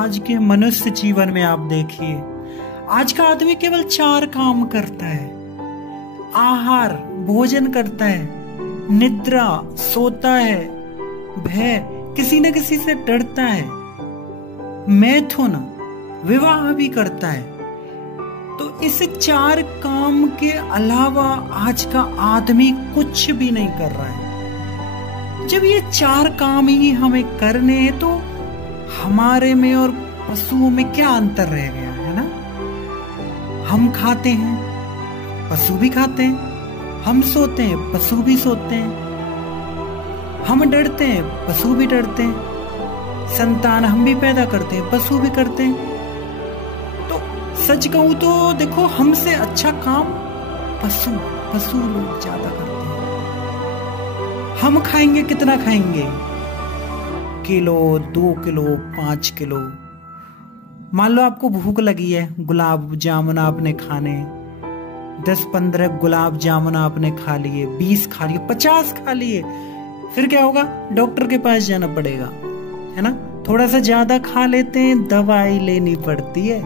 आज के मनुष्य जीवन में आप देखिए, आज का आदमी केवल 4 काम करता है। आहार, भोजन करता है, निद्रा, सोता है, भय, किसी न किसी से डरता है, मैथुन, विवाह भी करता है। तो इस 4 काम के अलावा आज का आदमी कुछ भी नहीं कर रहा है। जब ये 4 काम ही हमें करने हैं तो हमारे में और पशुओं में क्या अंतर रह गया है ना? हम खाते हैं, पशु भी खाते हैं। हम सोते हैं, पशु भी सोते हैं। हम डरते हैं, पशु भी डरते हैं। संतान हम भी पैदा करते हैं, पशु भी करते हैं। तो सच कहूं तो देखो, हमसे अच्छा काम पशु लोग ज्यादा करते हैं। हम खाएंगे, कितना खाएंगे? Kilo, 2 kilo, 5 kilo. मान लो आपको भूख लगी है, गुलाब जामुन आपने खाने, 10-15 गुलाब जामुन आपने खा लिए, 20 खा लिए, 50 खा लिए, फिर क्या होगा? डॉक्टर के पास जाना पड़ेगा, है ना? थोड़ा सा ज्यादा खा लेते हैं, दवाई लेनी पड़ती है,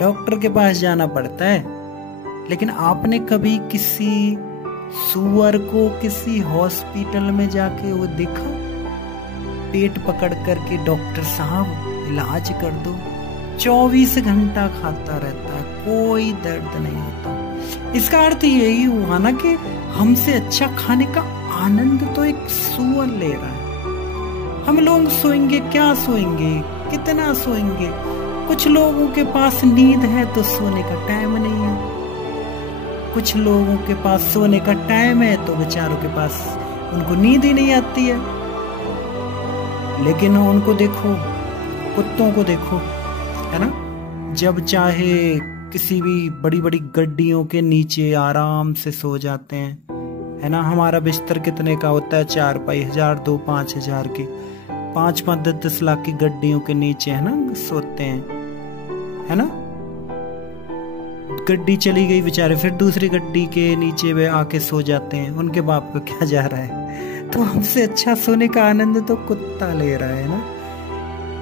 डॉक्टर के पास जाना पड़ता है। लेकिन आपने कभी किसी सुअर को किसी हॉस्पिटल में जाके वो देखा? पेट पकड़ करके डॉक्टर साहब इलाज कर दो, 24 घंटा खाता रहता है, कोई दर्द नहीं होता। इसका अर्थ यही हुआ ना कि हमसे अच्छा खाने का आनंद तो एक सुअर ले रहा है। हम लोग सोएंगे, क्या सोएंगे, कितना सोएंगे? कुछ लोगों के पास नींद है तो सोने का टाइम नहीं है, कुछ लोगों के पास सोने का टाइम है तो बेचारों के पास उनको नींद ही नहीं आती है। लेकिन उनको देखो, कुत्तों को देखो, है ना? जब चाहे किसी भी बड़ी बड़ी गड्डियों के नीचे आराम से सो जाते हैं, है ना? हमारा बिस्तर कितने का होता है? 4 पाई, 1000-5 हजार के, 5-10 लाख की गड्डियों के नीचे, है ना, सोते हैं, है ना? गड्डी चली गई, बेचारे फिर दूसरी गड्डी के नीचे वे आके सो जाते हैं। उनके बाप को क्या जा रहा है? तो हमसे अच्छा सोने का आनंद तो कुत्ता ले रहा है ना,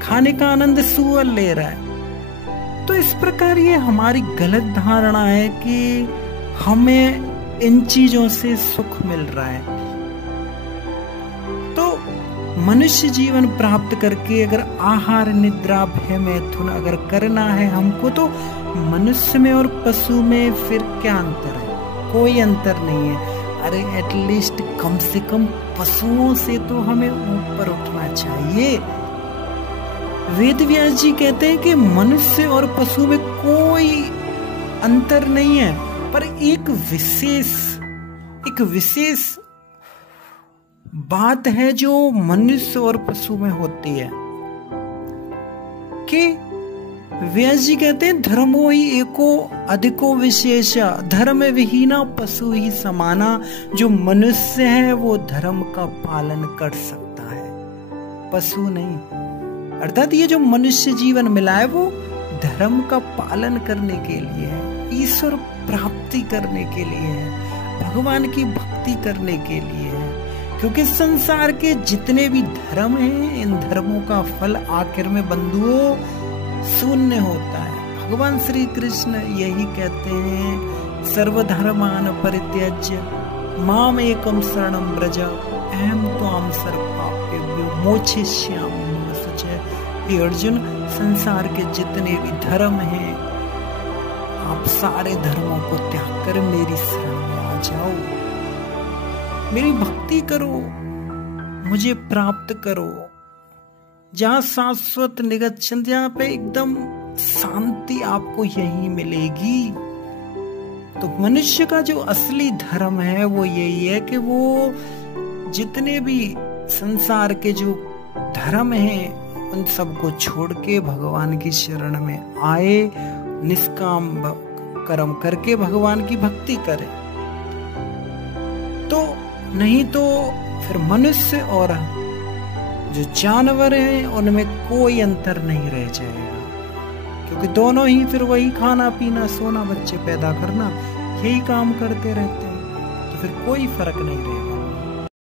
खाने का आनंद सुअर ले रहा है। तो इस प्रकार ये हमारी गलत धारणा है कि हमें इन चीजों से सुख मिल रहा है। तो मनुष्य जीवन प्राप्त करके अगर आहार, निद्रा, भय, मैथुन अगर करना है हमको, तो मनुष्य में और पशु में फिर क्या अंतर है? कोई अंतर नहीं है। अरे एटलीस्ट कम से कम पशुओं से तो हमें ऊपर उठना चाहिए। वेद व्यास जी कहते हैं कि मनुष्य और पशु में कोई अंतर नहीं है, पर एक विशेष बात है जो मनुष्य और पशु में होती है कि व्यास जी कहते हैं, धर्मो ही एको अधिको विशेषा, धर्म विहीना पशु ही समाना। जो मनुष्य है वो धर्म का पालन कर सकता है, पशु नहीं। अर्थात ये जो मनुष्य जीवन मिला है वो धर्म का पालन करने के लिए है, ईश्वर प्राप्ति करने के लिए है, भगवान की भक्ति करने के लिए है। क्योंकि संसार के जितने भी धर्म हैं, इन धर्मों का फल आखिर में बंधुओं शून्य होता है। भगवान श्री कृष्ण यही कहते हैं, सर्वधर्मान परित्यज्य माम एकम शरणम व्रज अहम त्वाम सर्वपापेभ्यो मोक्षयिष्यामि मा शुचः। हे अर्जुन, संसार के जितने भी धर्म हैं, आप सारे धर्मों को त्याग कर मेरी शरण में आ जाओ, मेरी भक्ति करो, मुझे प्राप्त करो। जहां शाश्वत निगच्छन, जहां पे एकदम शांति आपको यही मिलेगी। तो मनुष्य का जो असली धर्म है वो यही है कि वो जितने भी संसार के जो धर्म हैं उन सबको छोड़ के भगवान की शरण में आए, निष्काम कर्म करके भगवान की भक्ति करे। तो नहीं तो फिर मनुष्य और जो जानवर हैं उनमें कोई अंतर नहीं रह जाएगा, क्योंकि दोनों ही फिर वही खाना पीना, सोना, बच्चे पैदा करना, यही काम करते रहते हैं। तो फिर कोई फर्क नहीं रहेगा।